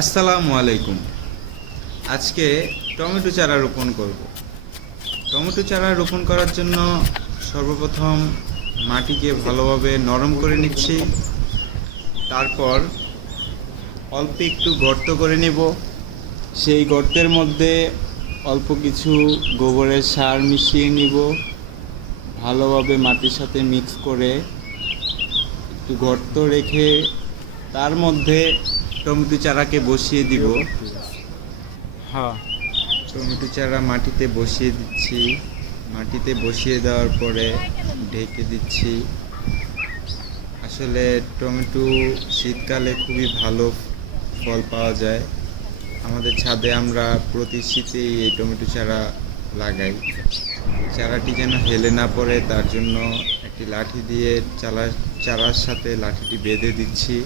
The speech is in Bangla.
আসসালামু আলাইকুম। আজকে টমেটো চারা রোপণ করব। টমেটো চারা রোপণ করার জন্য সর্বপ্রথম মাটিকে ভালোভাবে নরম করে নিচ্ছি। তারপর অল্প একটু গর্ত করে নেব। সেই গর্তের মধ্যে অল্প কিছু গোবরের সার মিশিয়ে নিব। ভালোভাবে মাটির সাথে মিক্স করে একটু গর্ত রেখে তার মধ্যে টমেটো চারাকে বসিয়ে দিব। হ্যাঁ। টমেটো চারা মাটিতে বসিয়ে দিচ্ছি। মাটিতে বসিয়ে দেওয়ার পরে ঢেকে দিচ্ছি। আসলে টমেটো শীতকালে খুবই ভালো ফল পাওয়া যায়। আমাদের ছাদে আমরা প্রতি শীতেই এই টমেটো চারা লাগাই। চারাটি যেন হেলে না পড়ে তার জন্য একটি লাঠি দিয়ে চারার সাথে লাঠিটি বেঁধে দিচ্ছি।